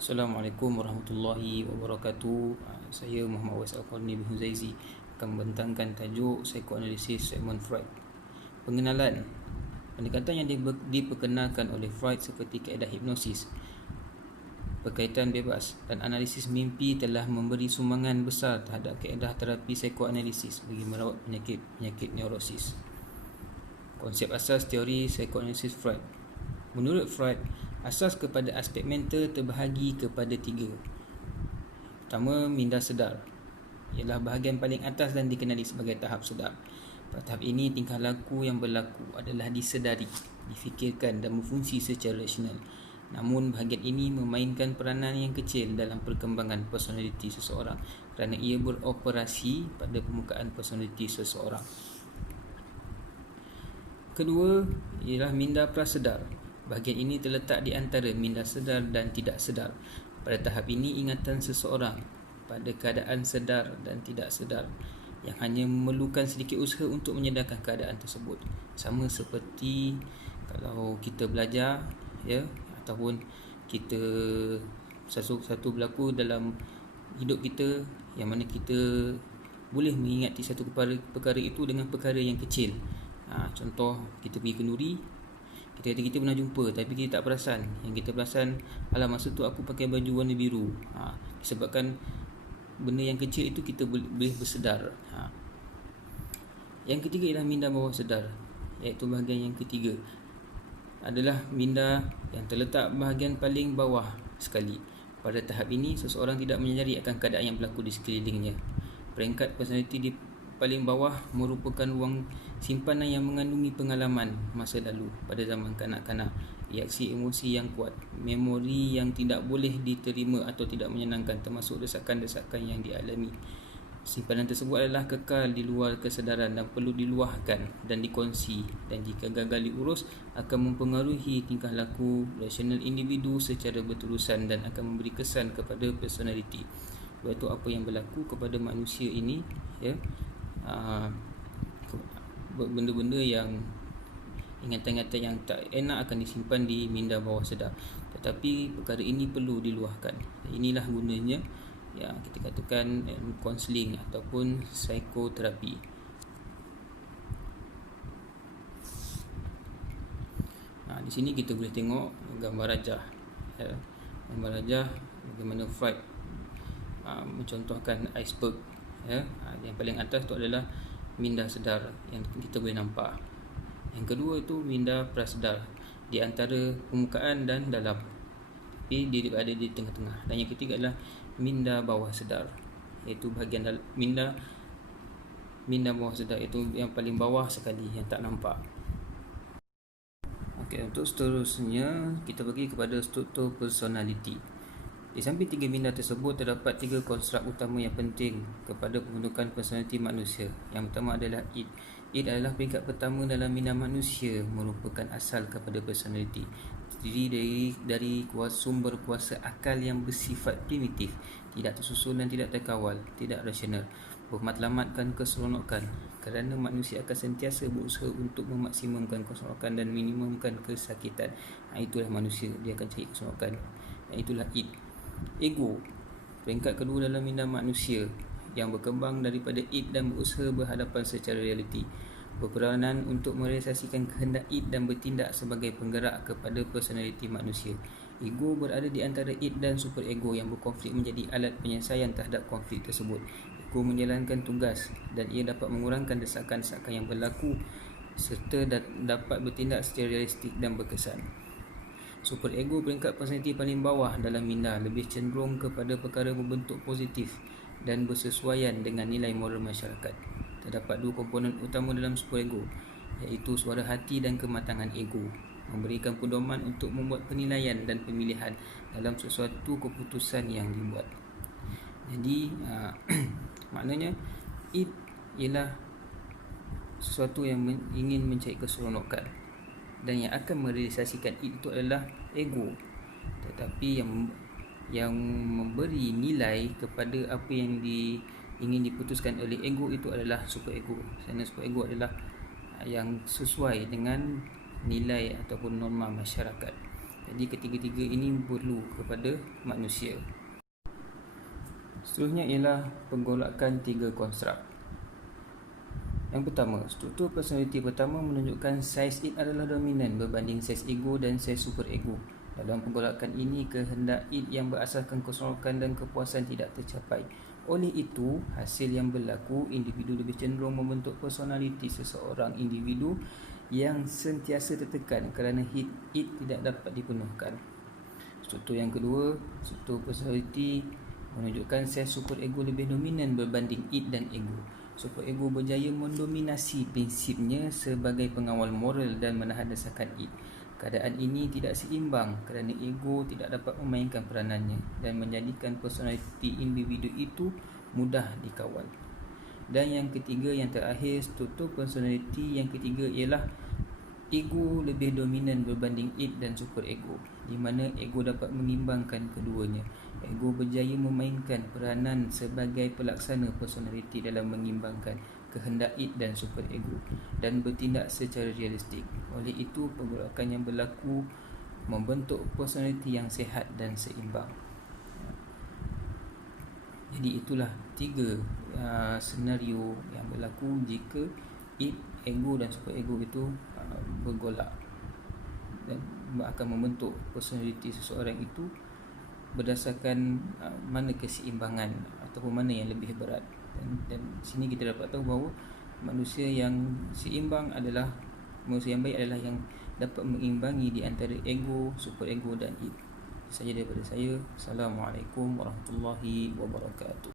Assalamualaikum warahmatullahi wabarakatuh. Saya Muhammad Awais Al-Qarni bin Huzaizi akan membentangkan tajuk psikoanalisis Sigmund Freud. Pengenalan. Pendekatan yang diperkenalkan oleh Freud seperti kaedah hipnosis, berkaitan bebas dan analisis mimpi telah memberi sumbangan besar terhadap kaedah terapi psikoanalisis bagi merawat penyakit neurosis. Konsep asas teori psikoanalisis Freud. Menurut Freud, asas kepada aspek mental terbahagi kepada tiga. Pertama, minda sedar, ialah bahagian paling atas dan dikenali sebagai tahap sedar. Pada tahap ini, tingkah laku yang berlaku adalah disedari, difikirkan dan berfungsi secara rasional. Namun, bahagian ini memainkan peranan yang kecil dalam perkembangan personaliti seseorang kerana ia beroperasi pada permukaan personaliti seseorang. Kedua, ialah minda prasedar. Bahagian ini terletak di antara minda sedar dan tidak sedar. Pada tahap ini, ingatan seseorang pada keadaan sedar dan tidak sedar yang hanya memerlukan sedikit usaha untuk menyedarkan keadaan tersebut. Sama seperti kalau kita belajar, ataupun kita satu berlaku dalam hidup kita yang mana kita boleh mengingati satu perkara itu dengan perkara yang kecil. Contoh, kita pergi kenduri, kita pernah jumpa tapi kita tak perasan. Yang kita perasan, masa tu aku pakai baju warna biru. Disebabkan benda yang kecil itu kita boleh bersedar. Yang ketiga ialah minda bawah sedar, iaitu bahagian yang ketiga adalah minda yang terletak bahagian paling bawah sekali. Pada tahap ini, seseorang tidak menyedari akan keadaan yang berlaku di sekelilingnya. Peringkat personaliti di paling bawah merupakan ruang simpanan yang mengandungi pengalaman masa lalu pada zaman kanak-kanak, reaksi emosi yang kuat, memori yang tidak boleh diterima atau tidak menyenangkan, termasuk desakan-desakan yang dialami. Simpanan tersebut adalah kekal di luar kesedaran dan perlu diluahkan dan dikongsi, dan jika gagal diurus akan mempengaruhi tingkah laku rasional individu secara berterusan dan akan memberi kesan kepada personaliti. Iaitu apa yang berlaku kepada manusia ini, benda-benda yang ingatan-ingatan yang tak enak akan disimpan di minda bawah sedar, tetapi perkara ini perlu diluahkan. Inilah gunanya yang kita katakan counselling ataupun psikoterapi. Di sini kita boleh tengok gambar rajah, gambar rajah bagaimana Freud mencontohkan iceberg. Yang paling atas tu adalah minda sedar yang kita boleh nampak. Yang kedua itu minda prasedar, di antara permukaan dan dalam, tapi dia ada di tengah-tengah. Dan yang ketiga adalah minda bawah sedar, iaitu bahagian minda bawah sedar, iaitu yang paling bawah sekali yang tak nampak. Okey, untuk seterusnya kita pergi kepada struktur personality. Di samping tiga minda tersebut, terdapat tiga konstruk utama yang penting kepada pembentukan personaliti manusia. Yang pertama adalah id. Id adalah peringkat pertama dalam minda manusia, merupakan asal kepada personaliti. Terdiri dari sumber kuasa akal yang bersifat primitif, tidak tersusun dan tidak terkawal, tidak rasional, mematlamatkan keseronokan, kerana manusia akan sentiasa berusaha untuk memaksimumkan keseronokan dan minimumkan kesakitan. Itulah manusia, dia akan cari keseronokan. Itulah id. Ego, peringkat kedua dalam minda manusia, yang berkembang daripada id dan berusaha berhadapan secara realiti, berperanan untuk merealisasikan kehendak id dan bertindak sebagai penggerak kepada personaliti manusia. Ego berada di antara id dan superego yang berkonflik menjadi alat penyelesaian terhadap konflik tersebut. Ego menjalankan tugas dan ia dapat mengurangkan desakan-desakan yang berlaku serta dapat bertindak secara realistik dan berkesan. Superego, peringkat personaliti paling bawah dalam minda, lebih cenderung kepada perkara berbentuk positif dan bersesuaian dengan nilai moral masyarakat. Terdapat dua komponen utama dalam superego, iaitu suara hati dan kematangan ego, memberikan pedoman untuk membuat penilaian dan pemilihan dalam sesuatu keputusan yang dibuat. Jadi maknanya id ialah sesuatu yang ingin mencari keseronokan, dan yang akan merealisasikan itu adalah ego. Tetapi yang memberi nilai kepada apa yang ingin diputuskan oleh ego itu adalah superego. Kerana superego adalah yang sesuai dengan nilai ataupun norma masyarakat. Jadi ketiga-tiga ini perlu kepada manusia. Seterusnya ialah penggolakan 3 konstruk. Yang pertama, struktur personality pertama menunjukkan saiz id adalah dominan berbanding saiz ego dan saiz super ego. Dalam penggolakan ini, kehendak id yang berasaskan keseronokan dan kepuasan tidak tercapai. Oleh itu, hasil yang berlaku, individu lebih cenderung membentuk personality seseorang individu yang sentiasa tertekan kerana id tidak dapat dipenuhkan. Struktur yang kedua, struktur personality menunjukkan saiz super ego lebih dominan berbanding id dan ego. Super ego berjaya mendominasi prinsipnya sebagai pengawal moral dan menahan-desakan id. Keadaan ini tidak seimbang kerana ego tidak dapat memainkan peranannya dan menjadikan personaliti individu itu mudah dikawal. Dan yang ketiga, yang terakhir, struktur personaliti yang ketiga ialah ego lebih dominan berbanding id dan super ego, di mana ego dapat mengimbangkan keduanya. Ego berjaya memainkan peranan sebagai pelaksana personaliti dalam mengimbangkan kehendak id dan super ego dan bertindak secara realistik. Oleh itu, pergolakan yang berlaku membentuk personaliti yang sihat dan seimbang. Jadi itulah 3 senario yang berlaku jika id, ego dan super ego itu bergolak dan akan membentuk personaliti seseorang itu berdasarkan mana keseimbangan ataupun mana yang lebih berat. Dan sini kita dapat tahu bahawa manusia yang seimbang adalah manusia yang baik adalah yang dapat mengimbangi di antara ego, super ego dan id. Saja daripada saya. Assalamualaikum warahmatullahi wabarakatuh.